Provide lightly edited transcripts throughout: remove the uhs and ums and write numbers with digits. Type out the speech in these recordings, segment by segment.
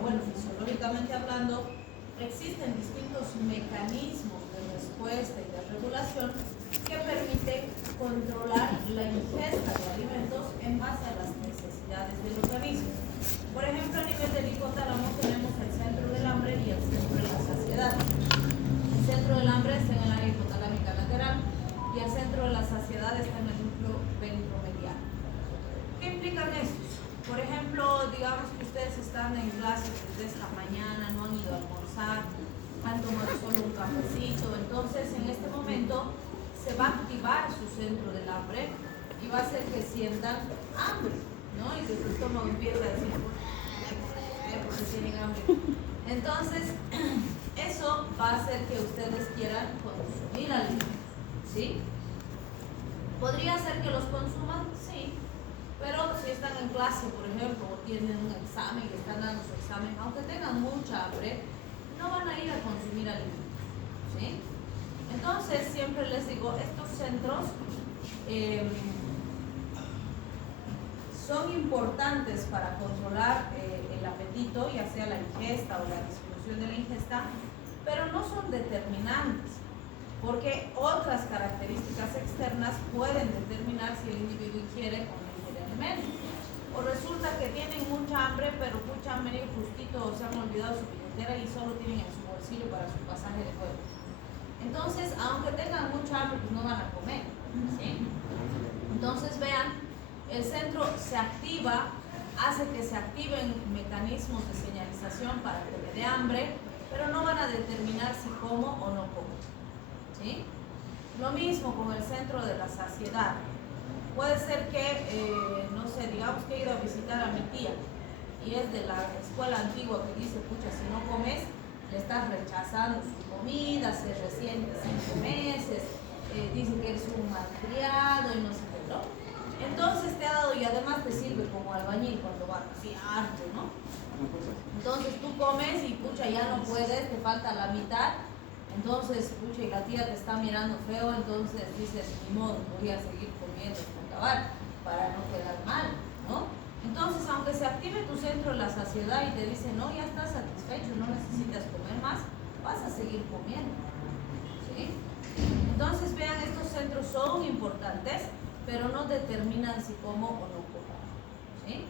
bueno, fisiológicamente hablando, existen distintos mecanismos de respuesta y de regulación que permiten controlar la ingesta de alimentos en base a las necesidades del organismo. Por ejemplo, a nivel del hipotálamo tenemos el centro del hambre y el centro de la saciedad. El centro del hambre está en el área hipotalámica lateral y el centro de la saciedad está en el núcleo ventromediano. ¿Qué implican estos? Por ejemplo, digamos que ustedes están en clase desde esta mañana, no han ido a almorzar, han tomado solo un cafecito, entonces en este momento se va a activar su centro del hambre y va a hacer que sientan hambre, ¿no? Y que su estómago empieza a decir, porque tienen hambre. Entonces, eso va a hacer que ustedes quieran consumir alimentos, ¿sí? ¿Podría ser que los consuman? Sí. Pero si están en clase, por ejemplo, o tienen un examen y están dando su examen, aunque tengan mucha hambre, no van a ir a consumir alimentos, ¿sí? Entonces, siempre les digo, estos centros son importantes para controlar el apetito, ya sea la ingesta o la disminución de la ingesta, pero no son determinantes, porque otras características externas pueden determinar si el individuo ingiere o no ingiere alimentos. O resulta que tienen mucha hambre, pero pucha, han venido justito o se han olvidado su billetera y solo tienen en su bolsillo para su pasaje de vuelo. Entonces, aunque tengan mucha hambre, pues no van a comer, ¿sí? Entonces, vean, el centro se activa, hace que se activen mecanismos de señalización para que me dé hambre, pero no van a determinar si como o no como, ¿sí? Lo mismo con el centro de la saciedad. Puede ser que, no sé, digamos que he ido a visitar a mi tía y es de la escuela antigua que dice, pucha, si no comes, le estás rechazando su comida, se resiente 5 meses, dice que eres un malcriado y no sé qué, ¿no? Entonces te ha dado y además te sirve como albañil cuando vas así harto, ¿no? Entonces tú comes y pucha, ya no puedes, te falta la mitad. Entonces, pucha, y la tía te está mirando feo, entonces dices, ni modo, voy a seguir comiendo hasta acabar, para no quedar mal, ¿no? Entonces, aunque se active tu centro de la saciedad y te dice, no, ya estás satisfecho, no necesitas comer más, vas a seguir comiendo, ¿sí? Entonces, vean, estos centros son importantes, pero no determinan si como o no como, ¿sí?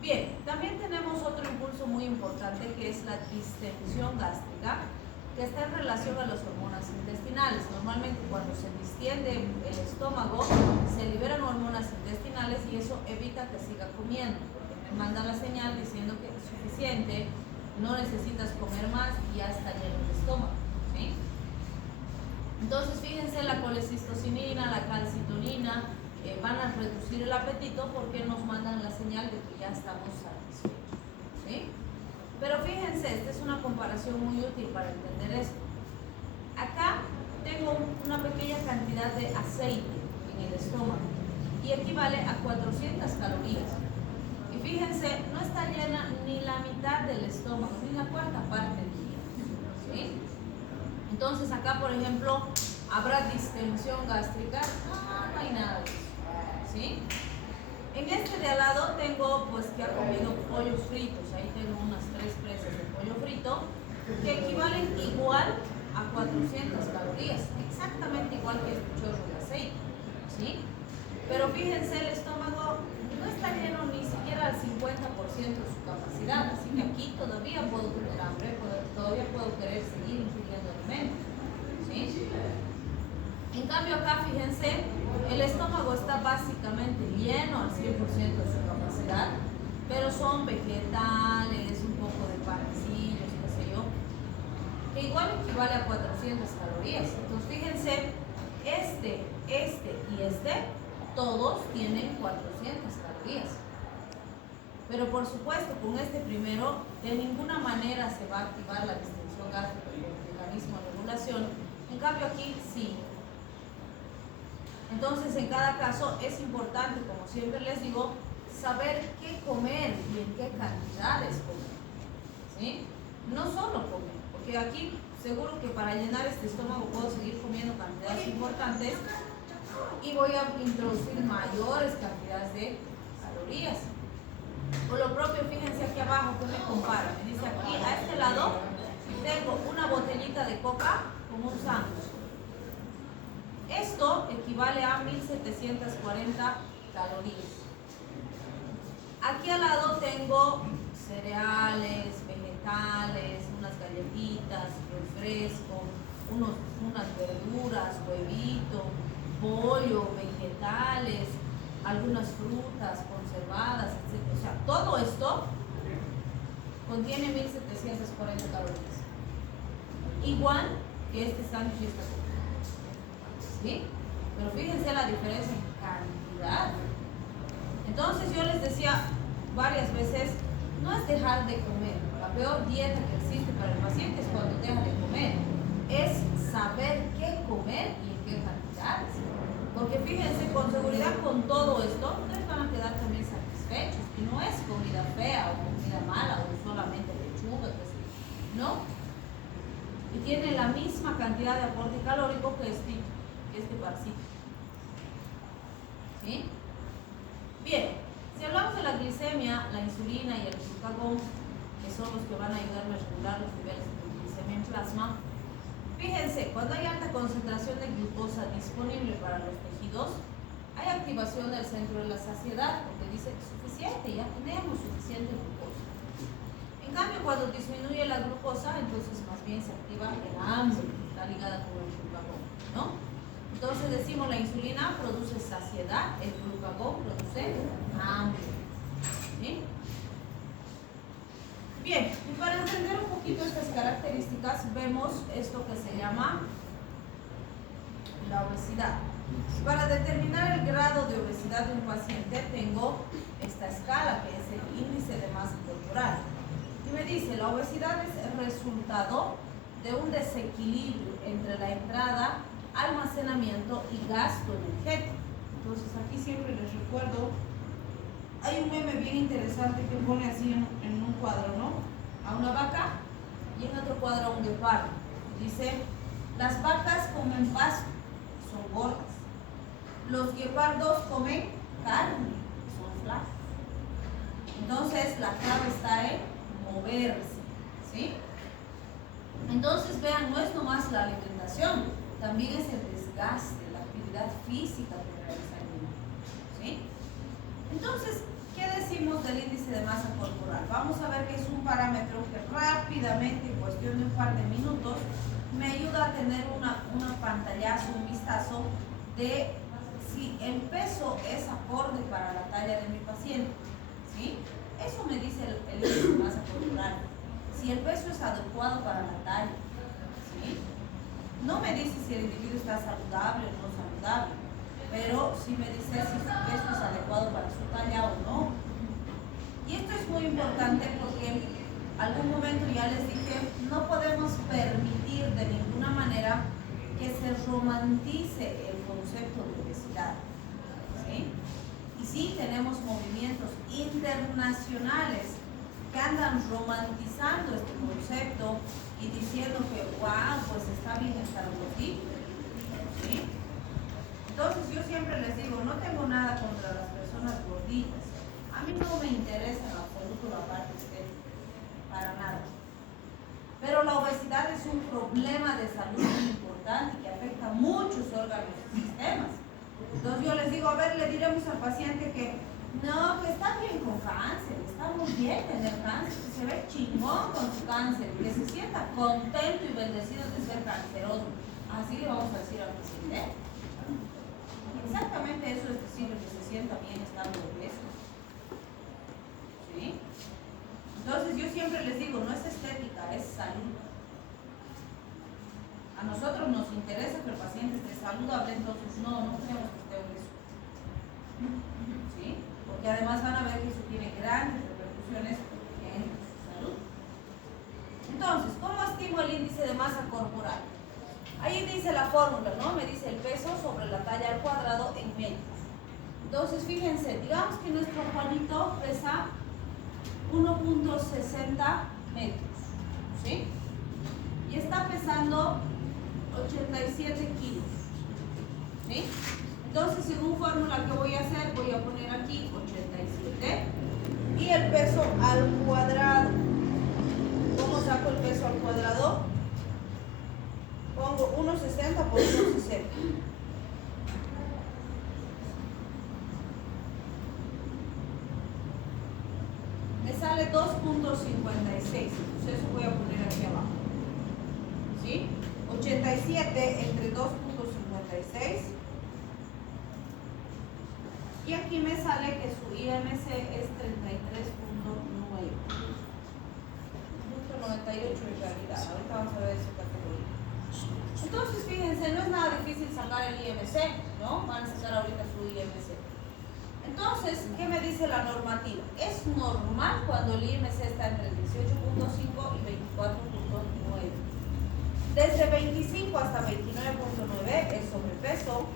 Bien, también tenemos otro impulso muy importante que es la distensión gástrica, que está en relación a las hormonas intestinales. Normalmente cuando se distiende el estómago, se liberan hormonas intestinales y eso evita que siga comiendo, porque me manda la señal diciendo que es suficiente, no necesitas comer más y ya está lleno el estómago, ¿sí? Entonces, fíjense, la colecistocinina, la calcitonina van a reducir el apetito porque nos mandan la señal de que ya estamos satisfechos, ¿sí? Pero fíjense, esta es una comparación muy útil para entender esto. Acá tengo una pequeña cantidad de aceite en el estómago y equivale a 400 calorías. Y fíjense, no está llena ni la mitad del estómago, ni la cuarta parte del día, ¿sí? Entonces acá, por ejemplo, habrá distensión gástrica, no hay nada de eso, ¿sí? En este de al lado tengo pues que ha comido pollos fritos, ahí tengo unas 3 presas de pollo frito que equivalen igual a 400 calorías, exactamente igual que este chorro de aceite, ¿sí? Pero fíjense, el estómago no está lleno ni siquiera al 50% de su capacidad, así que aquí todavía puedo tener hambre, todavía puedo querer seguir ingiriendo alimentos, ¿sí? En cambio acá, fíjense, el estómago está básicamente lleno al 100% de su capacidad, pero son vegetales, un poco de panecillos, qué sé yo, que igual equivale a 400 calorías. Entonces, fíjense, este y todos tienen 400 calorías. Pero por supuesto, con este primero, de ninguna manera se va a activar la distensión gástrica como mecanismo de regulación. En cambio aquí, sí. Entonces, en cada caso es importante, como siempre les digo, saber qué comer y en qué cantidades comer, ¿sí? No solo comer, porque aquí seguro que para llenar este estómago puedo seguir comiendo cantidades importantes y voy a introducir mayores cantidades de calorías. O lo propio, fíjense, aquí abajo, ¿qué me compara? Me dice aquí, a este lado, tengo una botellita de coca con un sándwich. Esto equivale a 1740 calorías. Aquí al lado tengo cereales, vegetales, unas galletitas, refresco, unas verduras, huevito, pollo, vegetales, algunas frutas conservadas, etc. O sea, todo esto contiene 1740 calorías. Igual que este sándwich y esta coca. ¿Sí? Pero fíjense la diferencia en cantidad. Entonces yo les decía varias veces, no es dejar de comer. La peor dieta que existe para el paciente es cuando deja de comer. Es saber qué comer y en qué cantidades. Porque fíjense, con seguridad con todo esto, ustedes van a quedar también satisfechos. Y no es comida fea o comida mala o solamente lechuga, no. Y tiene la misma cantidad de aporte calórico que este parcito. ¿Sí? Bien, si hablamos de la glicemia, la insulina y el glucagón, que son los que van a ayudarme a regular los niveles de glicemia en plasma, fíjense, cuando hay alta concentración de glucosa disponible para los tejidos, hay activación del centro de la saciedad, porque dice que es suficiente, ya tenemos suficiente glucosa. En cambio, cuando disminuye la glucosa, entonces más bien se activa el hambre, que está ligada con el glucagón, ¿no? Entonces decimos, la insulina produce saciedad, el glucagón produce hambre. ¿Sí? Bien, y para entender un poquito estas características, vemos esto que se llama la obesidad. Para determinar el grado de obesidad de un paciente, tengo esta escala, que es el índice de masa corporal. Y me dice, la obesidad es el resultado de un desequilibrio entre la entrada, almacenamiento y gasto energético. Entonces aquí siempre les recuerdo, hay un meme bien interesante que pone así en un cuadro, ¿no? A una vaca y en otro cuadro a un guepardo. Dice, las vacas comen pasto, son gordas. Los guepardos comen carne, son flacos. Entonces la clave está en moverse, ¿sí? Entonces vean, no es nomás la alimentación, también es el desgaste, la actividad física que realiza el niño, ¿sí? Entonces, ¿qué decimos del índice de masa corporal? Vamos a ver que es un parámetro que rápidamente, en cuestión de un par de minutos, me ayuda a tener una pantallazo, un vistazo de si el peso es acorde para la talla de mi paciente, ¿sí? Eso me dice el índice de masa corporal. Si el peso es adecuado para la talla, ¿sí? No me dice si el individuo está saludable o no saludable, pero sí me dice si su peso es adecuado para su talla o no. Y esto es muy importante porque en algún momento ya les dije, no podemos permitir de ninguna manera que se romantice el concepto de obesidad, ¿sí? Y sí tenemos movimientos internacionales que andan romantizando este concepto y diciendo que, wow, pues está bien estar gordito, ¿sí? Entonces yo siempre les digo, no tengo nada contra las personas gorditas. A mí no me interesa en absoluto la parte estética, para nada. Pero la obesidad es un problema de salud muy importante que afecta a muchos órganos y sistemas. Entonces yo les digo, a ver, le diremos al paciente que no, que está bien con cáncer, está muy bien tener cáncer, que se ve chingón con su cáncer, que se sienta contento y bendecido de ser canceroso. Así le vamos a decir al paciente. Exactamente eso es decir, que se sienta bien estando obeso. ¿Sí? Entonces yo siempre les digo, no es estética, es salud. A nosotros nos interesa que el paciente esté saludable, entonces no queremos que esté obeso. ¿Sí? Porque además van a ver que eso tiene grandes repercusiones en su salud. Entonces, ¿cómo estimo el índice de masa corporal? Ahí dice la fórmula, ¿no? Me dice el peso sobre la talla al cuadrado en metros. Entonces, fíjense, digamos que nuestro Juanito pesa 1.60 metros, ¿sí? Y está pesando 87 kilos, ¿sí? Entonces, según fórmula que voy a hacer, voy a poner aquí 87 y el peso al cuadrado por 1,60. Me sale 2,56. Entonces eso voy a poner aquí abajo. ¿Sí? 87 entre 2,56. Y aquí me sale que su IMC es 33,9. 98 en realidad. Ahorita vamos a ver su categoría. Entonces, fíjense, no es nada difícil sacar el IMC, ¿no? Van a sacar ahorita su IMC. Entonces, ¿qué me dice la normativa? Es normal cuando el IMC está entre 18,5 y 24,9. Desde 25 hasta 29,9 es sobrepeso.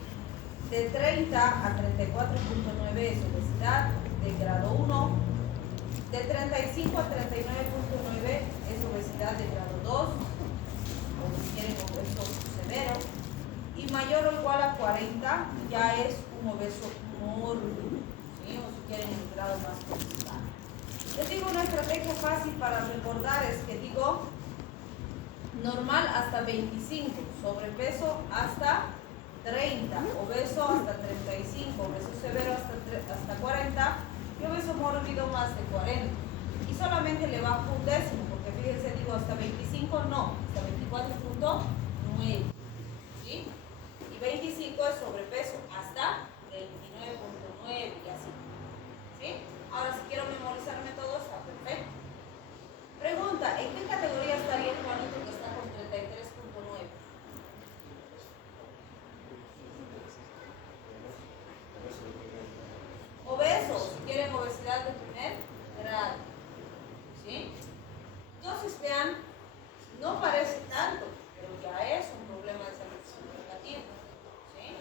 De 30 a 34,9 es obesidad de grado 1. De 35 a 39,9 es obesidad de grado 2, o si quieren obeso severo. Y mayor o igual a 40 ya es un obeso mórbido, ¿sí? O si quieren un grado más complicado. Les digo, una estrategia fácil para recordar es que digo normal hasta 25, sobrepeso hasta 30, obeso hasta 35, obeso severo hasta 40 y obeso mórbido más de 40. Y solamente le bajo un décimo, porque fíjense, digo hasta 25 no, hasta 24,9. ¿Sí? Y 25 es sobrepeso hasta 29,9 y así. ¿Sí? Ahora si quiero memorizarme todo está perfecto. Pregunta, ¿en qué categoría estaría el Juanito que está con 33,9? Obesos, si quieren obesidad de primer grado. ¿Sí? Entonces vean, no parece tanto, pero ya es un problema de salud significativo. ¿Sí?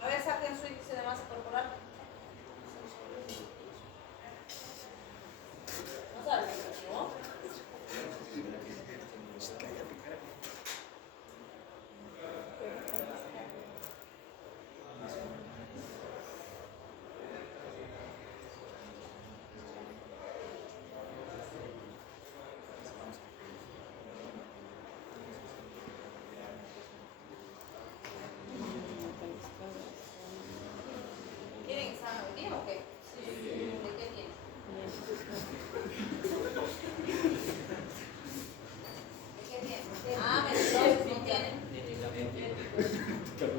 A ver, saquen su índice de masa corporal. ¿No saben qué objetivo? ¿Quieren examen hoy día o qué? Sí. ¿De qué tienen? ¿De qué tienen? Ah, mentirosos no tienen.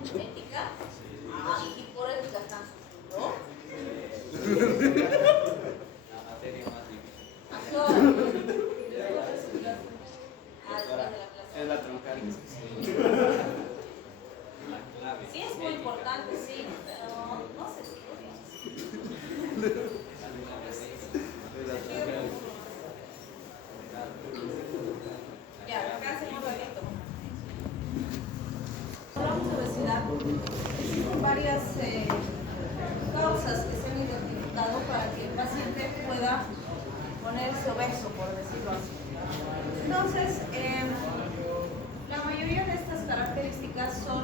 ¿Ética? Ah, y por ética están sufriendo. La materia más difícil. ¿A qué hora? Ah, después de la clase. Es la troncal. La clave. Sí, es muy importante, sí, pero no se estudia. Ya, descansen un ratito. Hablamos de obesidad. Existen varias causas que se han identificado para que el paciente pueda ponerse obeso, por decirlo así. Entonces, la mayoría de estas características son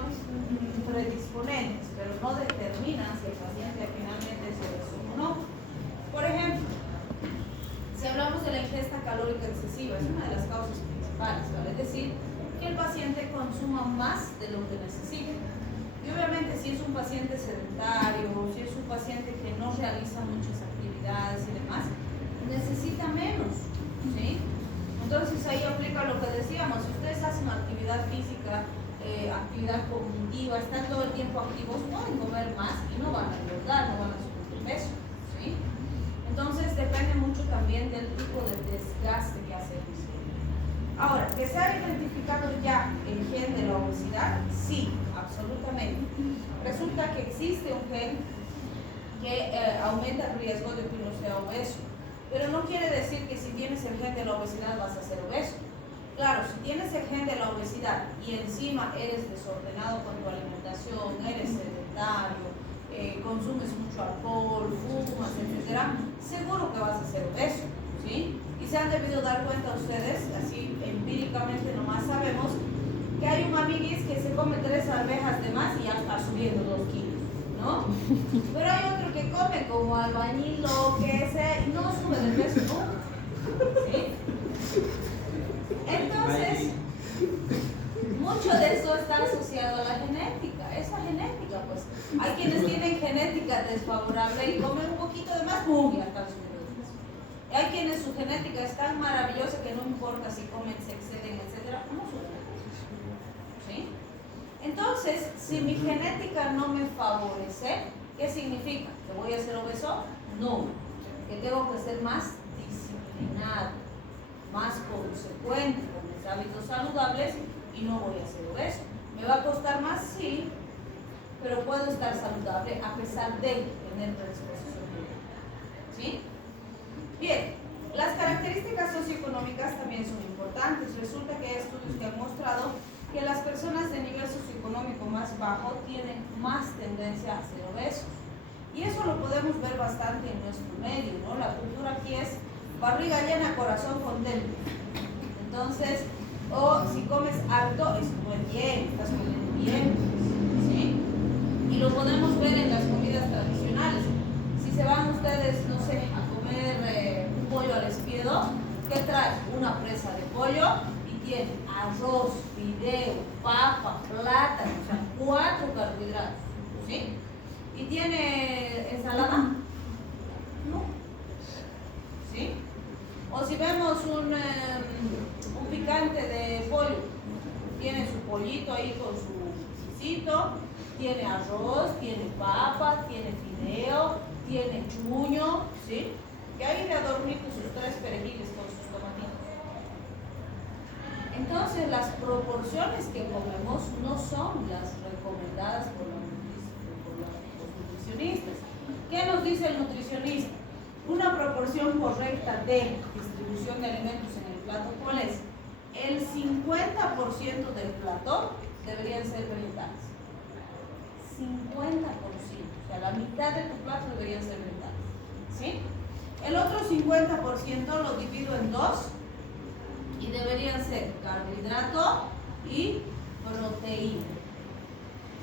predisponentes, pero no determinan si el paciente finalmente es obeso o no. Por ejemplo, si hablamos de la ingesta calórica excesiva, es una de las causas principales, ¿vale? Es decir, que el paciente consuma más de lo que necesita. Y obviamente si es un paciente sedentario, si es un paciente que no realiza muchas actividades y demás, necesita menos, ¿sí? Entonces ahí aplica lo que decíamos, si ustedes hacen actividad física, actividad cognitiva, están todo el tiempo activos, pueden comer más y no van a engordar, no van a subir de peso, ¿sí? Entonces depende mucho también del tipo de desgaste que hace el sistema. Ahora, ¿que se ha identificado ya el gen de la obesidad? Sí, absolutamente. Resulta que existe un gen que aumenta el riesgo de que uno sea obeso. Pero no quiere decir que si tienes el gen de la obesidad vas a ser obeso. Claro, si tienes el gen de la obesidad y encima eres desordenado con tu alimentación, eres sedentario, consumes mucho alcohol, fumas, etc., seguro que vas a ser obeso, ¿sí? Y se han debido dar cuenta ustedes, así empíricamente nomás sabemos, que hay un amiguis que se come 3 arvejas de más y ya está subiendo 2 kilos, ¿no? Pero hay otro que come como albañil o que sea y no sube de peso, ¿no? ¿Sí? Entonces, Mucho de eso está asociado a la genética. Esa genética, pues, hay quienes tienen genética desfavorable y comen un poquito de más, ¡pum!, ya están subiendo de peso. Y hay quienes su genética es tan maravillosa que no importa si comen, se exceden, etcétera, no suben de peso. ¿Sí? Entonces, si mi genética no me favorece, ¿qué significa? ¿Que voy a ser obeso? No, que tengo que ser más disciplinado, más consecuente con mis hábitos saludables y no voy a ser obeso. ¿Me va a costar más? Sí, pero puedo estar saludable a pesar de tener predisposición genética. ¿Sí? Bien, las características socioeconómicas también son importantes. Resulta que hay estudios que han mostrado que las personas de nivel socioeconómico más bajo tienen más tendencia a ser obesos. Y eso lo podemos ver bastante en nuestro medio, ¿no? La cultura aquí es barriga llena, corazón contento. Entonces, o si comes harto, es muy bien, estás comiendo bien, ¿sí? Y lo podemos ver en las comidas tradicionales. Si se van ustedes, no sé, a comer un pollo al espiedo, ¿qué trae? Una presa de pollo y tiene arroz, fideo, papa, plátano, o sea, 4 carbohidratos, ¿sí? ¿Y tiene ensalada? No. ¿Sí? O si vemos un picante de pollo, tiene su pollito ahí con su guisito, tiene arroz, tiene papa, tiene fideo, tiene chuño, ¿sí? Y ahí de adornito sus 3 perejiles con sus tomatitos. Entonces las proporciones que comemos no son las recomendadas por los nutricionistas. ¿Qué nos dice el nutricionista? Una proporción correcta de distribución de alimentos en el plato, ¿cuál es? El 50% del plato deberían ser vegetales. 50%, o sea, la mitad de tu plato deberían ser vegetales, ¿sí? El otro 50% lo divido en 2 y deberían ser carbohidrato y proteína.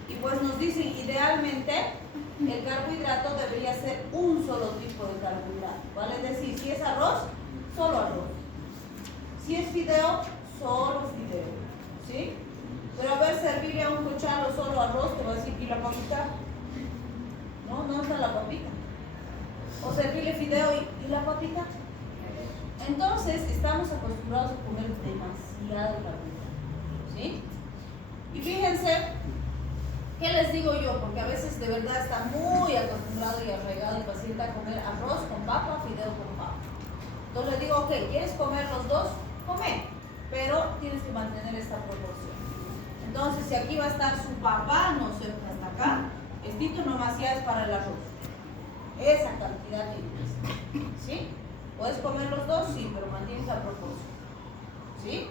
Y pues nos dicen, idealmente, el carbohidrato debería ser un solo tipo de carbohidrato, ¿vale? Es decir, si es arroz, solo arroz. Si es fideo, solo fideo, ¿sí? Pero a ver, servirle a un cochalo solo arroz, te va a decir, ¿y la papita? No, no está la papita. O servirle fideo y la papita. Entonces, estamos acostumbrados a comer demasiado carbohidrato, ¿sí? Y fíjense, ¿qué les digo yo? Porque a veces de verdad está muy acostumbrado y arraigado el paciente a comer arroz con papa, fideo con papa. Entonces le digo, ok, ¿quieres comer los dos? Come, pero tienes que mantener esta proporción. Entonces, si aquí va a estar su papa, no sé, hasta acá, estito nomás ya es para el arroz. Esa cantidad de ingesta, ¿sí? ¿Puedes comer los dos? Sí, pero mantienes la proporción, ¿sí?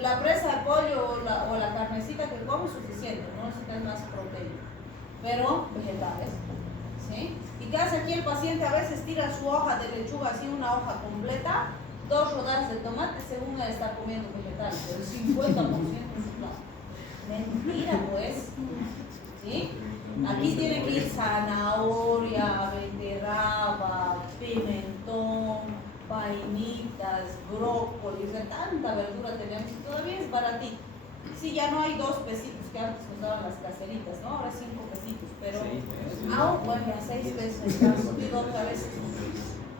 La presa de pollo o la carnecita que comes es suficiente, no necesitas más proteína, pero vegetales, ¿sí? Y qué hace aquí el paciente, a veces tira su hoja de lechuga, así una hoja completa, 2 rodajas de tomate, según él está comiendo vegetales, el 50% de su plato. Mentira, pues, ¿sí? Aquí tiene que ir zanahoria, beterraba, pimentón, vainitas, brócoli, o sea, tanta verdura tenemos y todavía es baratito. Sí, ya no hay 2 pesitos que antes nos daban las caseritas, ¿no? Ahora 5 pesitos, pero aún, bueno, ya 6 pesos, ya ha subido otra vez.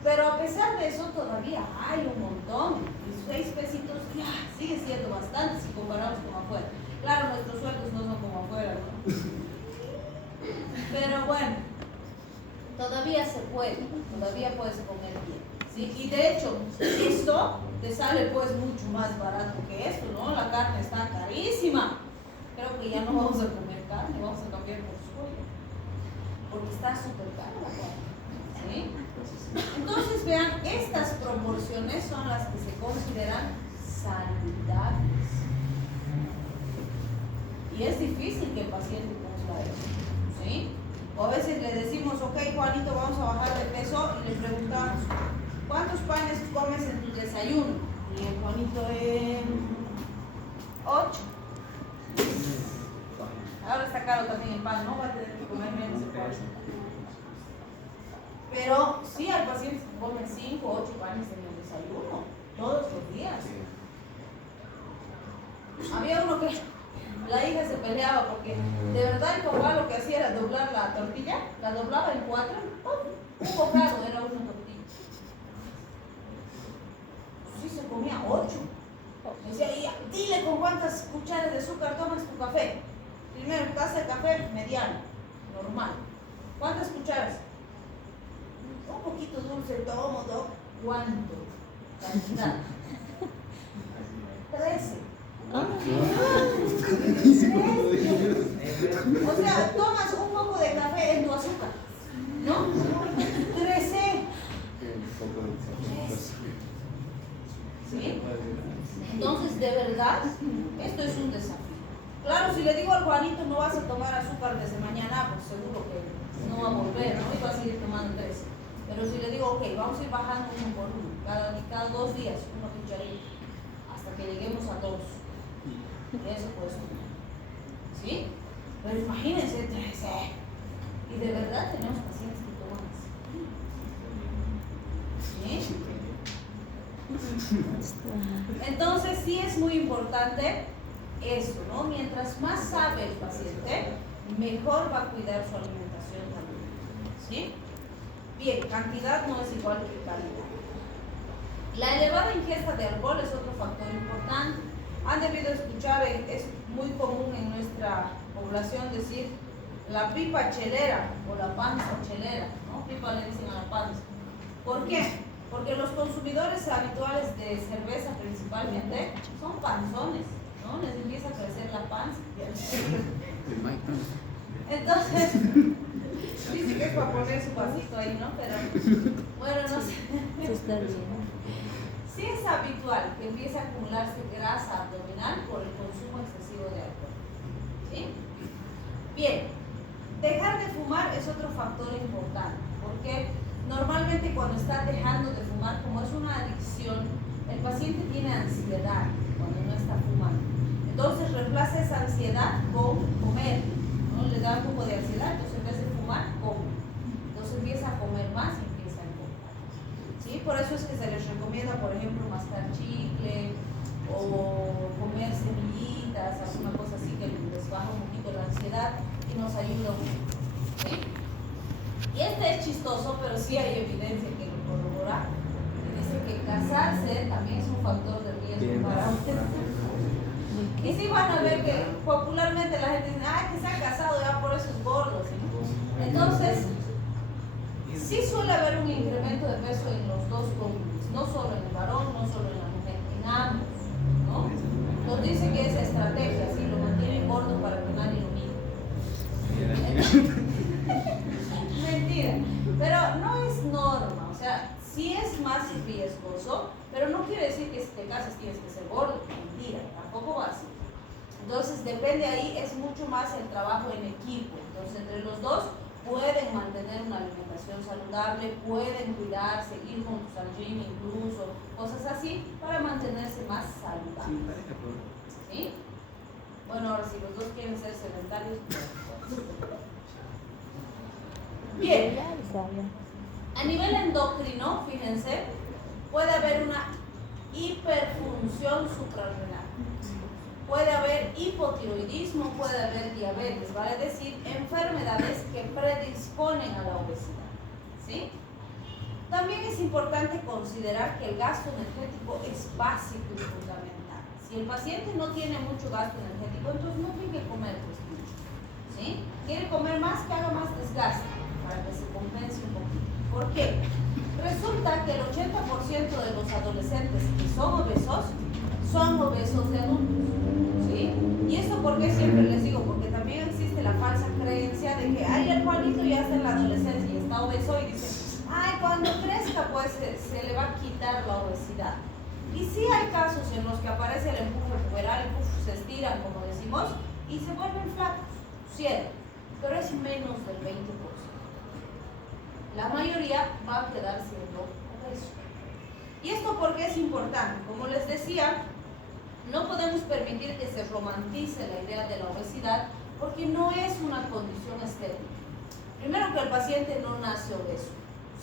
Pero a pesar de eso todavía hay un montón, y 6 pesitos ya sigue siendo bastante si comparamos con afuera. Claro, nuestros sueldos no son como afuera, ¿no? Pero bueno, todavía se puede, todavía puedes comer bien, ¿sí? Y de hecho, esto te sale pues mucho más barato que esto, ¿no? La carne está carísima. Creo que ya no vamos a comer carne, vamos a cambiar por soya, porque está súper cara la carne, ¿sí? Entonces vean, estas proporciones son las que se consideran saludables. Y es difícil que el paciente cumpla eso, ¿sí? O a veces le decimos, ok, Juanito, vamos a bajar de peso, y le preguntamos, ¿cuántos panes comes en tu desayuno? Y el Juanito, 8. Ahora está caro también el pan, ¿no? Va a tener que comer menos el pan. Pero sí hay pacientes que comen 5 o 8 panes en el desayuno, todos los días. Había uno que la hija se peleaba porque de verdad el papá lo que hacía era doblar la tortilla, la doblaba en 4, ¡pum! Un bocado era una tortilla. Sí, se comía 8. Decía, y dile con cuántas cucharas de azúcar tomas tu café. Primero, taza de café mediano, normal. ¿Cuántas cucharas? Un poquito dulce, tomo, ¿cuánto? Cantidad. 13. O sea, tomas un poco de café en tu azúcar, ¿no? 13. ¿Sí? Entonces, de verdad, esto es un desafío. Claro, si le digo al Juanito no vas a tomar azúcar desde mañana, pues seguro que no va a volver, ¿no? Y va a seguir tomando 13. Pero si le digo, ok, vamos a ir bajando uno por uno, cada 2 días, una cucharita, hasta que lleguemos a 2. Y eso pues, ¿sí? Pero imagínense, 13. Y de verdad tenemos pacientes que toman así. ¿Sí? Entonces sí es muy importante eso, ¿no? Mientras más sabe el paciente, mejor va a cuidar su alimentación también. ¿Sí? Bien, cantidad no es igual que calidad. La elevada ingesta de alcohol es otro factor importante. Han debido escuchar, es muy común en nuestra población decir la pipa chelera o la panza chelera, ¿no? Pipa le dicen a la panza. ¿Por qué? Porque los consumidores habituales de cerveza principalmente son panzones, ¿no? Les empieza a crecer la panza. Entonces, dice que es para poner su vasito ahí, ¿no? Pero, bueno, no sé. Sí es habitual que empiece a acumularse grasa abdominal por el consumo excesivo de alcohol. ¿Sí? Bien, dejar de fumar es otro factor importante, porque normalmente cuando está dejando de fumar, como es una adicción, el paciente tiene ansiedad cuando no está fumando. Entonces reemplaza esa ansiedad con comer, ¿no? Le da un poco de ansiedad, entonces en vez de fumar, come. Entonces empieza a comer más y empieza a engordar. ¿Sí? Por eso es que se les recomienda, por ejemplo, mascar chicle o comer semillitas, alguna cosa así que les baja un poquito la ansiedad y nos ayuda mucho. ¿Sí? Y este es chistoso, pero sí hay evidencia que lo corrobora. Dice que casarse también es un factor de riesgo para ustedes. Y sí van a ver que popularmente la gente dice, que se ha casado ya por eso es gordo. ¿Sí? Entonces, sí suele haber un incremento de peso en los dos cónyuges, no solo en el varón, no solo en la mujer, en ambos, ¿no? Nos dice que es estrategia, sí, lo mantienen gordo para que nadie lo mire. Mentira, pero no es norma, o sea, sí es más riesgoso, pero no quiere decir que si te casas tienes que ser gordo, mentira, tampoco va así. Entonces depende ahí, es mucho más el trabajo en equipo, entonces entre los dos pueden mantener una alimentación saludable, pueden cuidarse, ir juntos al gym incluso, cosas así, para mantenerse más saludables. ¿Sí? Bueno, ahora si los dos quieren ser sedentarios, bien. A nivel endocrino, fíjense, puede haber una hiperfunción suprarrenal. Puede haber hipotiroidismo, puede haber diabetes, vale decir, enfermedades que predisponen a la obesidad. ¿Sí? También es importante considerar que el gasto energético es básico y fundamental. Si el paciente no tiene mucho gasto energético, entonces no tiene que comer pues mucho. ¿Sí? Quiere comer más, que haga más desgaste para que se compense un poquito. ¿Por qué? Resulta que el 80% de los adolescentes que son obesos de adultos. ¿Sí? Y esto porque siempre les digo, porque también existe la falsa creencia de que el Juanito ya está en la adolescencia y está obeso y dice, cuando crezca pues se le va a quitar la obesidad. Y sí hay casos en los que aparece el empuje puberal, se estiran como decimos, y se vuelven flacos, cierto, pero es menos del 20%. La mayoría va a quedar siendo obeso. ¿Y esto por qué es importante? Como les decía, no podemos permitir que se romantice la idea de la obesidad porque no es una condición estética. Primero, que el paciente no nace obeso,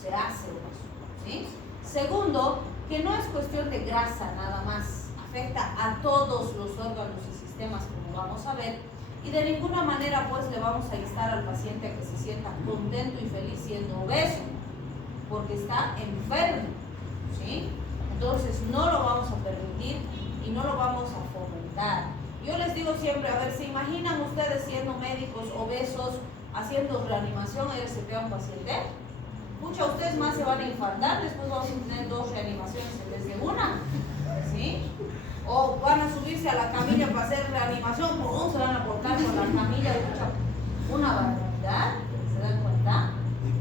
se hace obeso. ¿Sí? Segundo, que no es cuestión de grasa nada más. afecta a todos los órganos y sistemas, como vamos a ver, y de ninguna manera pues le vamos a instar al paciente a que se sienta contento y feliz siendo obeso, porque está enfermo, ¿sí? Entonces no lo vamos a permitir y no lo vamos a fomentar. Yo les digo siempre, a ver, ¿se imaginan ustedes siendo médicos obesos haciendo reanimación RCP a un paciente? Pucha, ustedes más se van a infartar, después vamos a tener 2 reanimaciones en vez de una, ¿sí? O van a subirse a la camilla para hacer reanimación, ¿cómo se van a portar con la camilla? Una barbaridad, ¿se dan cuenta?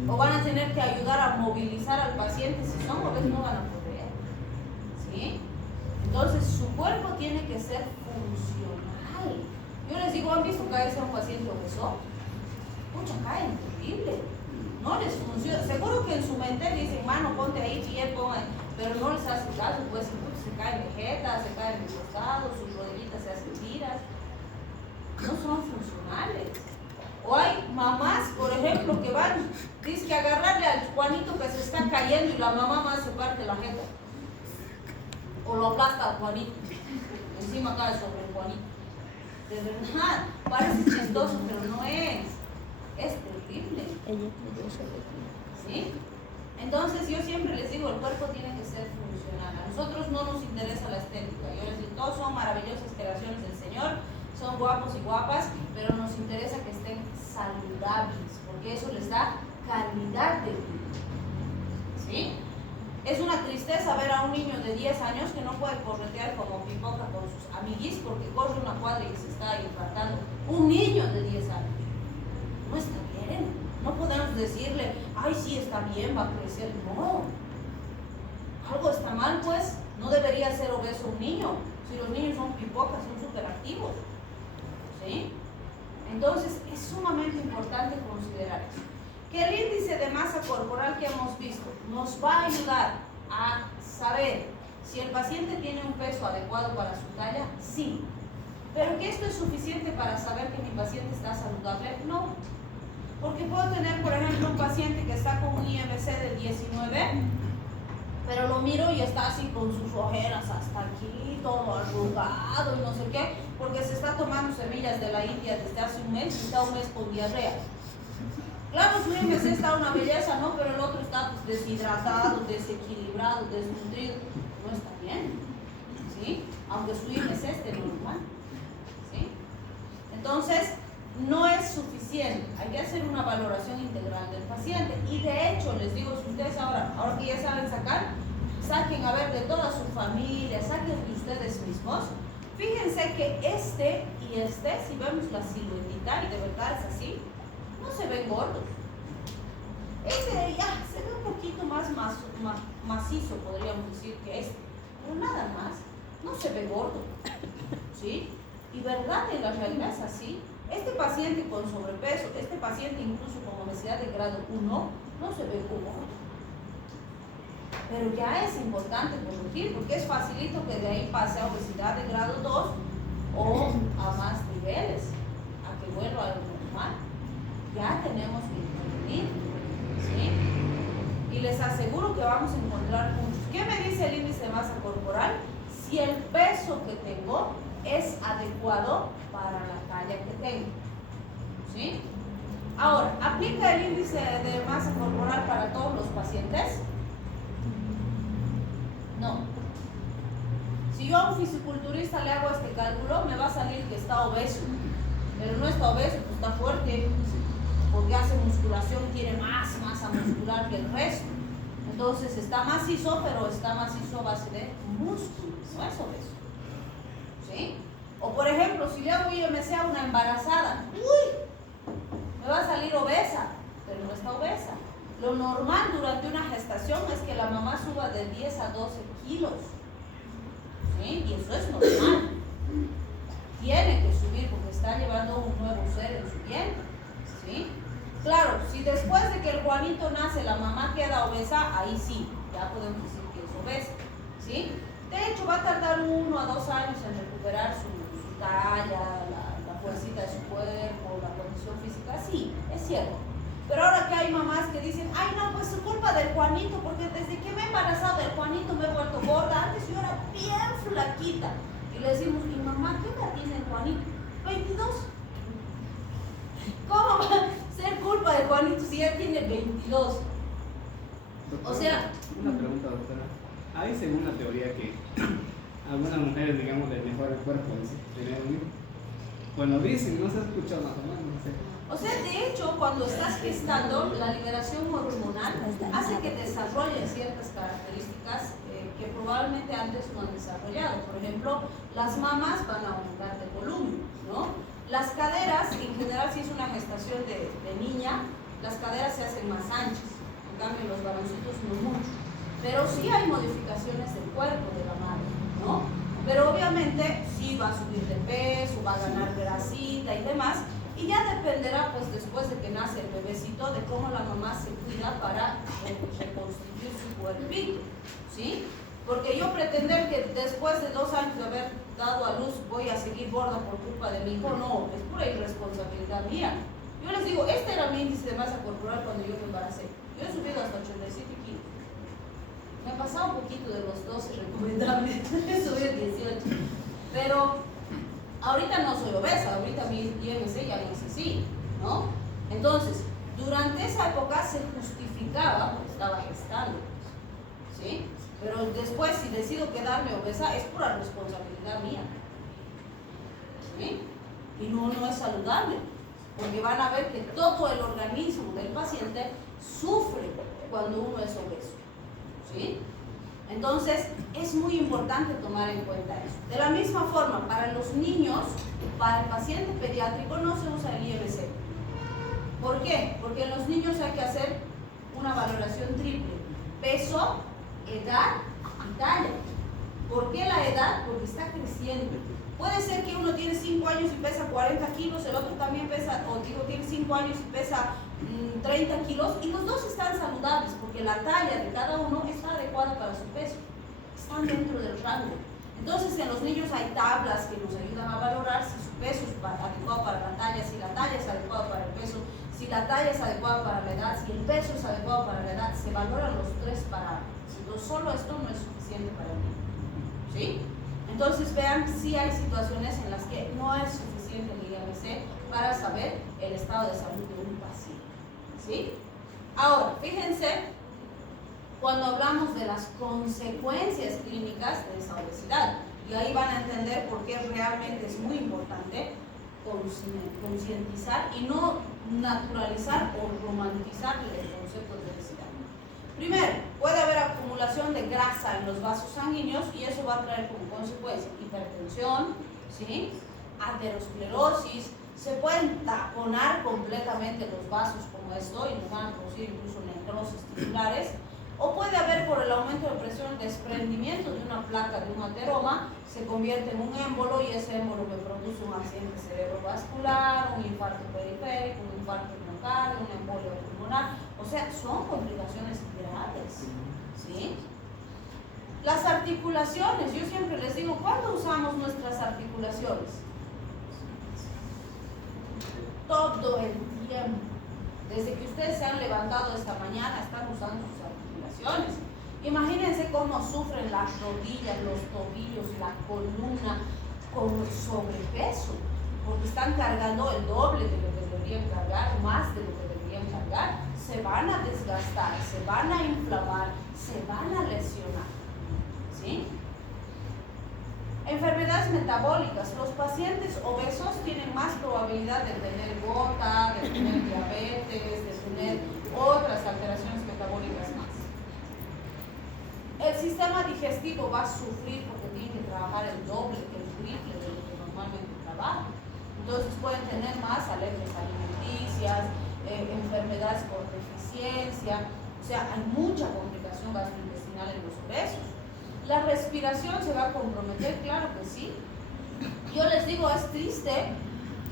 O van a tener que ayudar a movilizar al paciente, si son obesos no van a poder, ¿sí? Entonces su cuerpo tiene que ser funcional. Yo les digo, ¿han visto caerse a un paciente obeso? Pucha, caen terrible. No les funciona. Seguro que en su mente dicen, mano, ponte ahí, pie, ponga, pero no les hace caso, pues se caen de jeta, se caen de costado, sus rodillitas se hacen tiras. No son funcionales. O hay mamás, por ejemplo, que van, dice que agarrarle al Juanito que se está cayendo y la mamá más se parte la jeta. O lo aplasta al Juanito. Encima cae sobre el Juanito. De verdad, parece chistoso, pero no es. Es terrible. ¿Sí? Entonces yo siempre les digo, el cuerpo tiene que ser funcional. A nosotros no nos interesa la estética. Yo les digo, todos son maravillosas creaciones del Señor, son guapos y guapas, pero nos interesa que estén saludables, porque eso les da calidad de vida. ¿Sí? Es una tristeza ver a un niño de 10 años que no puede corretear como pipoca con sus amiguis porque corre una cuadra y se está infartando. Un niño de 10 años. No está bien. No podemos decirle, ay, sí, está bien, va a crecer. No. Algo está mal, pues. No debería ser obeso un niño. Si los niños son pipocas, son súper activos. ¿Sí? Entonces, es sumamente importante considerar eso. Que el índice de masa corporal que hemos visto nos va a ayudar a saber si el paciente tiene un peso adecuado para su talla, sí. Pero que esto es suficiente para saber que mi paciente está saludable, no. Porque puedo tener, por ejemplo, un paciente que está con un IMC de 19, pero lo miro y está así con sus ojeras hasta aquí, todo arrugado y no sé qué, porque se está tomando semillas de la India desde hace un mes y está un mes con diarrea. Claro, su IMC está una belleza, ¿no? Pero el otro está pues, deshidratado, desequilibrado, desnutrido. No está bien, ¿sí? Aunque su IMC esté normal, ¿sí? Entonces, no es suficiente. Hay que hacer una valoración integral del paciente. Y de hecho, les digo, si ustedes ahora que ya saben sacar, saquen a ver de toda su familia, saquen de ustedes mismos. Fíjense que este y este, si vemos la siluetita, y de verdad es así, no se ven gordos. Este ya se ve un poquito más macizo, podríamos decir, que este, pero nada más, no se ve gordo, ¿sí? Y verdad, en la realidad es así. Este paciente con sobrepeso, este paciente incluso con obesidad de grado 1, no se ve gordo. Pero ya es importante corregir, porque es facilito que de ahí pase a obesidad de grado 2 o a más niveles, a que vuelva a lo normal. Ya tenemos que intervenir, ¿sí? Y les aseguro que vamos a encontrar muchos. ¿Qué me dice el índice de masa corporal? Si el peso que tengo es adecuado para la talla que tengo, ¿sí? Ahora, ¿aplica el índice de masa corporal para todos los pacientes? No. Si yo a un fisiculturista le hago este cálculo, me va a salir que está obeso, pero no está obeso, pues está fuerte, porque hace musculación y tiene más masa muscular que el resto. Entonces está macizo, pero está macizo a base de músculo, no es obeso, ¿sí? O por ejemplo, si le hago IMC a una embarazada, ¡uy! Me va a salir obesa, pero no está obesa. Lo normal durante una gestación es que la mamá suba de 10 a 12 kilos, ¿sí? Y eso es normal. Tiene que subir porque está llevando un nuevo ser en su vientre, ¿sí? Claro, si después de que el Juanito nace la mamá queda obesa, ahí sí, ya podemos decir que es obesa, ¿sí? De hecho, va a tardar 1 a 2 años en recuperar su talla, la fuercita de su cuerpo, la condición física, sí, es cierto. Pero ahora que hay mamás que dicen, ay no, pues es culpa del Juanito, porque desde que me he embarazado del Juanito me he vuelto gorda, antes yo era bien flaquita. Y le decimos, ¿y mamá qué edad tiene Juanito? 22. ¿Cómo va a ser culpa de Juanito si ya tiene 22? Doctora, O sea... Una pregunta, doctora. Hay según la teoría que algunas mujeres, digamos, les mejora el cuerpo tener un hijo. Bueno, dicen, no se ha escuchado más o menos, no sé. O sea, de hecho, cuando estás gestando, la liberación hormonal hace que desarrollen ciertas características que probablemente antes no han desarrollado. Por ejemplo, las mamas van a aumentar de volumen, ¿no? Las caderas, en general, si es una gestación de niña, las caderas se hacen más anchas. En cambio, los varoncitos no mucho. Pero sí hay modificaciones del cuerpo de la madre, ¿no? Pero obviamente sí va a subir de peso, va a ganar grasita y demás. Y ya dependerá, pues, después de que nace el bebecito, de cómo la mamá se cuida para reconstituir su cuerpito, ¿sí? Porque yo pretender que después de 2 años de haber dado a luz voy a seguir gorda por culpa de mi hijo, no, es pura irresponsabilidad mía. Yo les digo, este era mi índice de masa corporal cuando yo me embaracé. Yo he subido hasta 87 kilos. Me he pasado un poquito de los 12 recomendables, he subido 18. Pero ahorita no soy obesa, ahorita mi IMC ya no es así, ¿no? Entonces, durante esa época se justificaba porque estaba gestando, ¿sí? Pero después, si decido quedarme obesa, es pura responsabilidad mía, ¿sí? Y no es saludable, porque van a ver que todo el organismo del paciente sufre cuando uno es obeso, ¿sí? Entonces, es muy importante tomar en cuenta eso. De la misma forma, para los niños, para el paciente pediátrico no se usa el IMC. ¿Por qué? Porque en los niños hay que hacer una valoración triple: peso, edad y talla. ¿Por qué la edad? Porque está creciendo. Puede ser que uno tiene 5 años y pesa 40 kilos, el otro también pesa, o digo, tiene 5 años y pesa 30 kilos, y los dos están saludables, porque la talla de cada uno está adecuada para su peso. Están dentro del rango. Entonces, en los niños hay tablas que nos ayudan a valorar si su peso es adecuado para la talla, si la talla es adecuada para el peso, si la talla es adecuada para la edad, si el peso es adecuado para la edad. Se valoran los 3 parámetros. Entonces, solo esto no es suficiente para el niño, ¿sí? Entonces, vean, sí hay situaciones en las que no es suficiente el IMC para saber el estado de salud de un paciente, ¿sí? Ahora, fíjense, cuando hablamos de las consecuencias clínicas de esa obesidad, y ahí van a entender por qué realmente es muy importante concientizar y no naturalizar o romantizar el concepto de obesidad. Primero, puede haber acumulación de grasa en los vasos sanguíneos y eso va a traer como consecuencia hipertensión, ¿sí? Aterosclerosis, se pueden taponar completamente los vasos como esto y nos van a producir incluso necrosis tubulares, o puede haber, por el aumento de presión, el desprendimiento de una placa de un ateroma, se convierte en un émbolo y ese émbolo me produce un accidente cerebrovascular, un infarto periférico, un infarto miocardio, una embolia pulmonar. O sea, son complicaciones graves, ¿sí? Las articulaciones, yo siempre les digo, ¿cuándo usamos nuestras articulaciones? Todo el tiempo. Desde que ustedes se han levantado esta mañana, están usando sus articulaciones. Imagínense cómo sufren las rodillas, los tobillos, la columna con sobrepeso, porque están cargando el doble de lo que deberían cargar, más de lo que deberían cargar. Se van a desgastar, se van a inflamar, se van a lesionar, ¿sí? Enfermedades metabólicas. Los pacientes obesos tienen más probabilidad de tener gota, de tener diabetes, de tener otras alteraciones metabólicas más. El sistema digestivo va a sufrir porque tiene que trabajar el doble, el triple de lo que normalmente trabaja. Entonces pueden tener más alergias alimenticias, enfermedades por deficiencia, o sea, hay mucha complicación gastrointestinal en los obesos. La respiración se va a comprometer, claro que sí. Yo les digo, es triste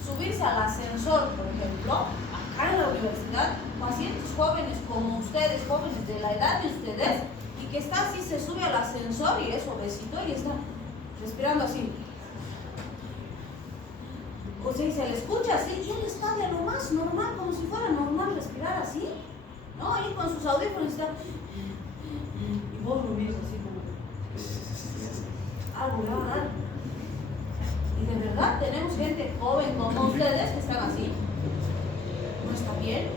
subirse al ascensor, por ejemplo, acá en la universidad, pacientes jóvenes como ustedes, jóvenes de la edad de ustedes, y que está así, se sube al ascensor y es obesito y está respirando así. O sea, y se le escucha así, y él está de lo más normal, como si fuera normal respirar así, ¿no? Ahí con sus audífonos está, y vos lo ves así como... algo le va a dar. Y de verdad tenemos gente joven como ustedes que están así. ¿No está bien?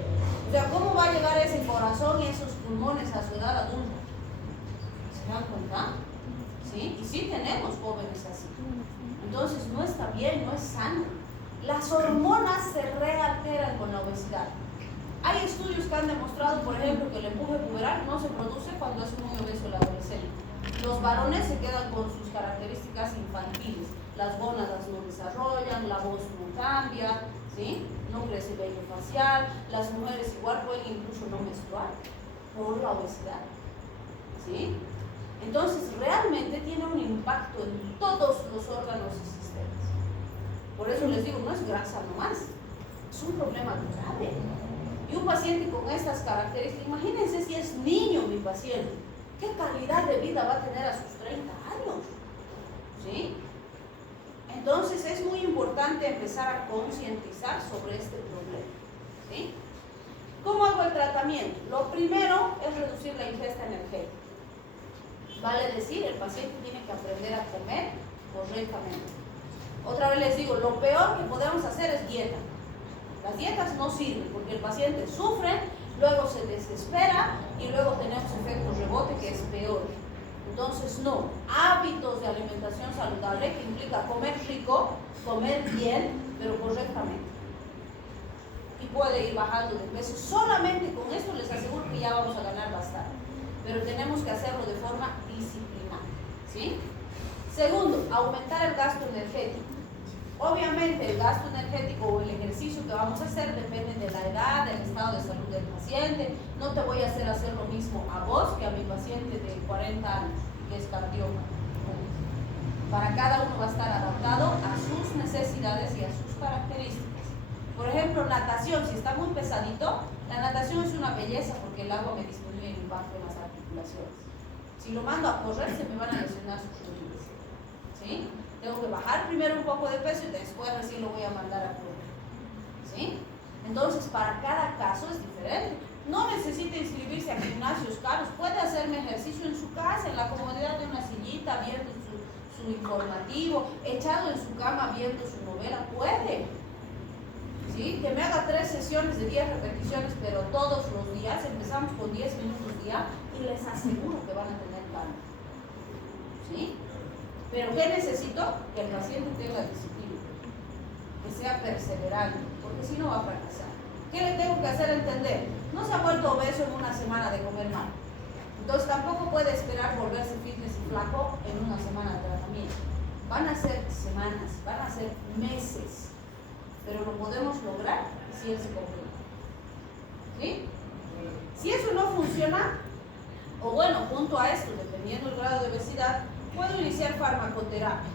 O sea, ¿cómo va a llegar ese corazón y esos pulmones a su edad adulta? ¿Se dan cuenta? ¿Sí? Y sí tenemos jóvenes así. Entonces no está bien, no es sano. Las hormonas se realteran con la obesidad. Hay estudios que han demostrado, por ejemplo, que el empuje puberal no se produce cuando es muy obeso el adolescente. Los varones se quedan con sus características infantiles. Las gónadas no desarrollan, la voz no cambia, ¿sí? No crece el vello facial. Las mujeres igual pueden incluso no menstruar por la obesidad, ¿sí? Entonces realmente tiene un impacto en todos los órganos y sistemas. Por eso les digo, no es grasa nomás, es un problema grave. Y un paciente con estas características, imagínense si es niño mi paciente, ¿qué calidad de vida va a tener a sus 30 años? ¿Sí? Entonces es muy importante empezar a concientizar sobre este problema. ¿Sí? ¿Cómo hago el tratamiento? Lo primero es reducir la ingesta energética. Vale decir, el paciente tiene que aprender a comer correctamente. Otra vez les digo, lo peor que podemos hacer es dieta. Las dietas no sirven porque el paciente sufre, luego se desespera y luego tenemos efecto rebote que es peor. Entonces no, hábitos de alimentación saludable que implica comer rico, comer bien, pero correctamente. Y puede ir bajando de peso. Solamente con esto les aseguro que ya vamos a ganar bastante. Pero tenemos que hacerlo de forma disciplinada, ¿sí? Segundo, aumentar el gasto energético. Obviamente el gasto energético o el ejercicio que vamos a hacer depende de la edad, del estado de salud del paciente. No te voy a hacer lo mismo a vos que a mi paciente de 40 años, que es cardiólogo. Para cada uno va a estar adaptado a sus necesidades y a sus características. Por ejemplo, natación, si está muy pesadito, la natación es una belleza porque el agua me disminuye el impacto en las articulaciones. Si lo mando a correr, se me van a lesionar sus rodillas, ¿sí? Tengo que bajar primero un poco de peso y después recién lo voy a mandar a correr, ¿sí? Entonces, para cada caso es diferente. No necesita inscribirse a gimnasios caros, puede hacerme ejercicio en su casa, en la comodidad de una sillita, viendo su informativo, echado en su cama viendo su novela, puede. ¿Sí? Que me haga 3 sesiones de 10 repeticiones, pero todos los días, empezamos con 10 minutos día y les aseguro que van a tener cambio. ¿Sí? Pero ¿qué necesito? Que el paciente tenga disciplina, que sea perseverante, porque si no va a fracasar. ¿Qué le tengo que hacer entender? No se ha vuelto obeso en una semana de comer mal. Entonces tampoco puede esperar volverse fitness y flaco en una semana de tratamiento. Van a ser semanas, van a ser meses. Pero lo podemos lograr si él se compromete. ¿Sí? Si eso no funciona, o bueno, junto a esto, dependiendo del grado de obesidad, puedo iniciar farmacoterapia.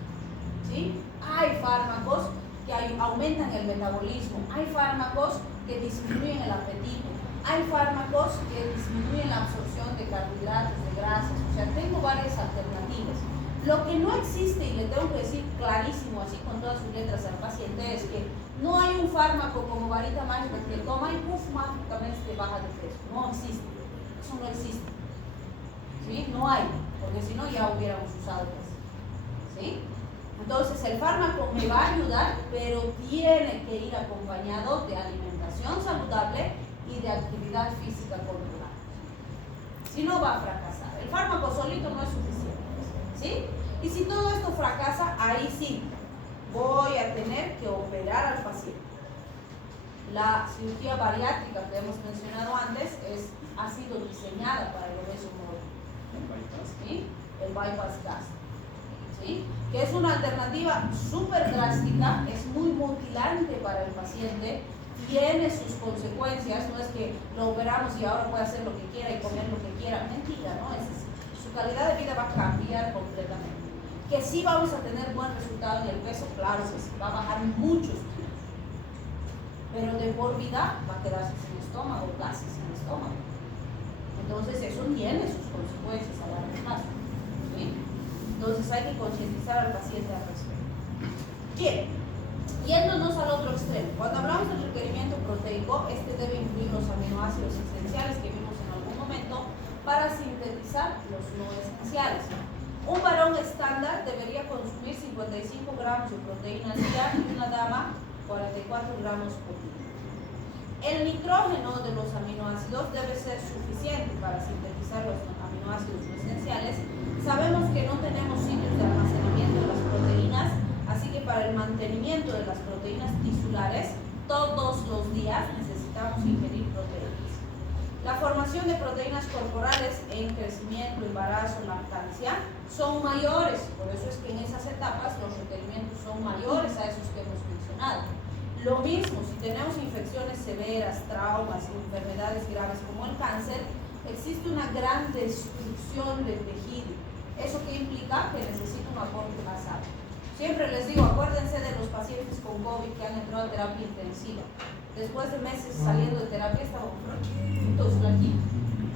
¿Sí? Hay fármacos que aumentan el metabolismo, hay fármacos que disminuyen el apetito, hay fármacos que disminuyen la absorción de carbohidratos, de grasas, o sea, tengo varias alternativas. Lo que no existe, y le tengo que decir clarísimo, así con todas sus letras al paciente, es que no hay un fármaco como varita mágica que toma y mágicamente baja de peso. No existe. Eso no existe. ¿Sí? No hay, porque si no ya hubiéramos usado eso. ¿Sí? Entonces el fármaco me va a ayudar, pero tiene que ir acompañado de alimentación saludable y de actividad física controlada. Si no, va a fracasar. El fármaco solito no es suficiente. ¿Sí? Y si todo esto fracasa, ahí sí voy a tener que operar al paciente. La cirugía bariátrica que hemos mencionado antes ha sido diseñada para el obeso mórbio. ¿Sí? El bypass gástrico. ¿Sí? Que es una alternativa súper drástica, es muy mutilante para el paciente, tiene sus consecuencias, no es que lo operamos y ahora puede hacer lo que quiera y comer lo que quiera, mentira, ¿no? Su calidad de vida va a cambiar completamente. Que sí vamos a tener buen resultado en el peso, claro que sí, va a bajar muchos kilos, pero de por vida va a quedarse sin estómago, casi sin estómago. Entonces eso tiene sus consecuencias a largo plazo. ¿Sí? Entonces hay que concientizar al paciente al respecto. Bien, yéndonos al otro extremo, cuando hablamos del requerimiento proteico, este debe incluir los aminoácidos esenciales que vimos en algún momento para sintetizar los no esenciales. Un varón estándar debería consumir 55 gramos de proteína al día y una dama 44 gramos por día. El nitrógeno de los aminoácidos debe ser suficiente para sintetizar los aminoácidos no esenciales. Sabemos que no tenemos sitios de almacenamiento de las proteínas, así que para el mantenimiento de las proteínas tisulares, todos los días necesitamos ingerir proteínas. La formación de proteínas corporales en crecimiento, embarazo, lactancia son mayores, por eso es que en esas etapas los requerimientos son mayores a esos que hemos mencionado. Lo mismo, si tenemos infecciones severas, traumas, enfermedades graves como el cáncer, existe una gran destrucción del tejido. ¿Eso qué implica? Que necesita un aporte más alto. Siempre les digo, acuérdense de los pacientes con COVID que han entrado a terapia intensiva. Después de meses saliendo de terapia estaban flaquitos,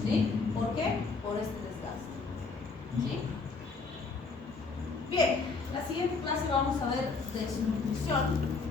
¿sí? ¿Por qué? Por este desgaste, ¿sí? Bien, la siguiente clase vamos a ver desnutrición.